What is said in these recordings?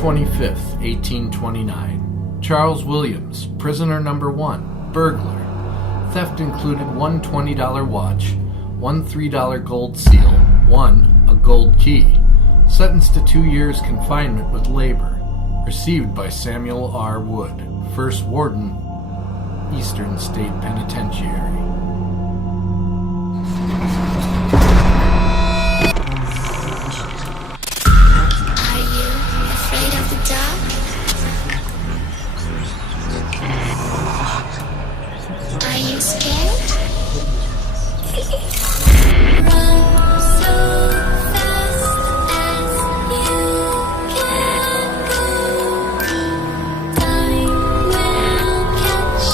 25th, 1829. Charles Williams, prisoner number 1, burglar. Theft included one $20 watch, one $3 gold seal, one a gold key. Sentenced to 2 years confinement with labor. Received by Samuel R. Wood, first warden, Eastern State Penitentiary. Are you afraid of the dark? Are you scared? Run so fast as you can go. Time will catch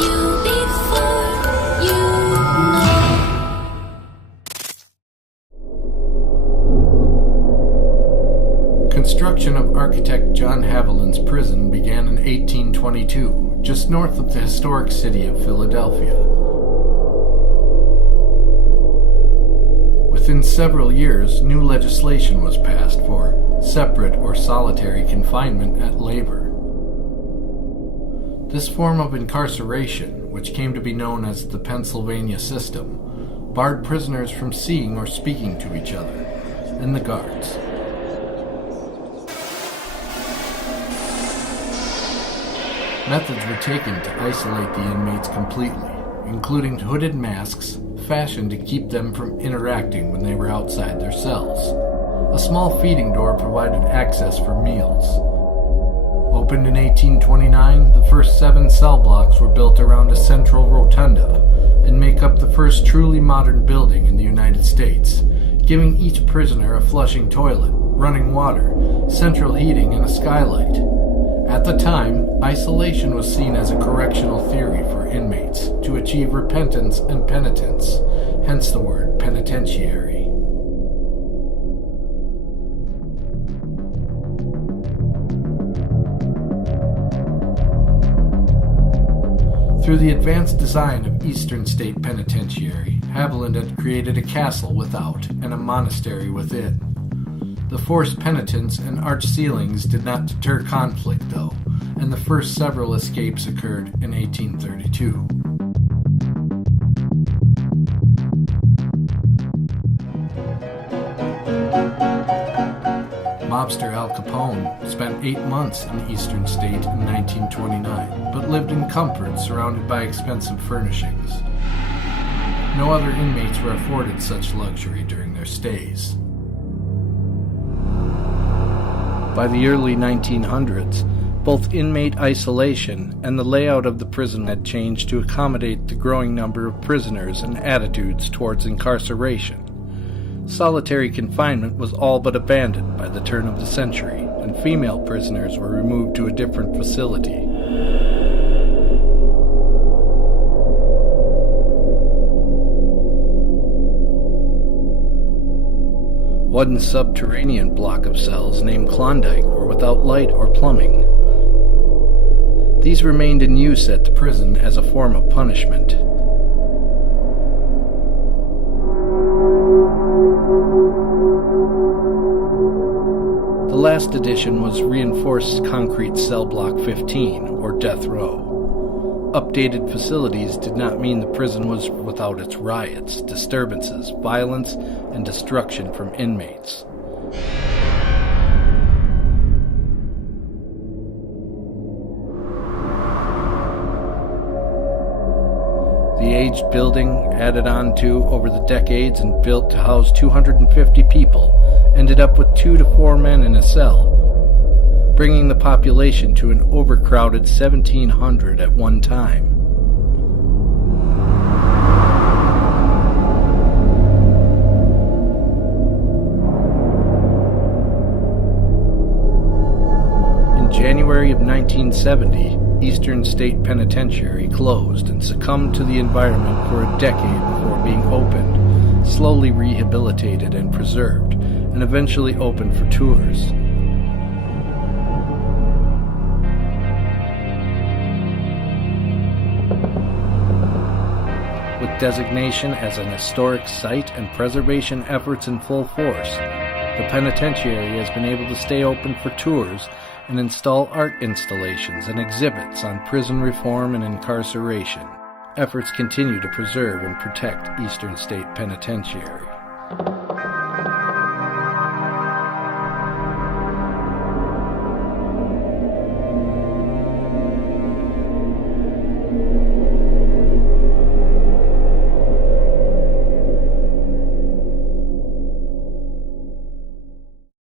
you before you know. Construction of architect John Haviland's prison began in 1822, just north of the historic city of Philadelphia. Within several years, new legislation was passed for separate or solitary confinement at labor. This form of incarceration, which came to be known as the Pennsylvania system, barred prisoners from seeing or speaking to each other and the guards. Methods were taken to isolate the inmates completely, including hooded masks fashioned to keep them from interacting when they were outside their cells. A small feeding door provided access for meals. Opened in 1829, the first 7 cell blocks were built around a central rotunda and make up the first truly modern building in the United States, giving each prisoner a flushing toilet, running water, central heating, and a skylight. At the time, isolation was seen as a correctional theory for inmates to achieve repentance and penitence, hence the word penitentiary. Through the advanced design of Eastern State Penitentiary, Haviland had created a castle without and a monastery within. The forced penitence and arched ceilings did not deter conflict, though, and the first several escapes occurred in 1832. Mobster Al Capone spent 8 months in the Eastern State in 1929, but lived in comfort surrounded by expensive furnishings. No other inmates were afforded such luxury during their stays. By the early 1900s, both inmate isolation and the layout of the prison had changed to accommodate the growing number of prisoners and attitudes towards incarceration. Solitary confinement was all but abandoned by the turn of the century, and female prisoners were removed to a different facility. One subterranean block of cells named Klondike were without light or plumbing. These remained in use at the prison as a form of punishment. The last addition was reinforced concrete cell block 15, or death row. Updated facilities did not mean the prison was without its riots, disturbances, violence, and destruction from inmates. The aged building, added on to over the decades and built to house 250 people, ended up with 2 to 4 men in a cell, bringing the population to an overcrowded 1,700 at one time. In January of 1970, Eastern State Penitentiary closed and succumbed to the environment for a decade before being opened, slowly rehabilitated and preserved, and eventually opened for tours. With designation as an historic site and preservation efforts in full force, the penitentiary has been able to stay open for tours and install art installations and exhibits on prison reform and incarceration. Efforts continue to preserve and protect Eastern State Penitentiary.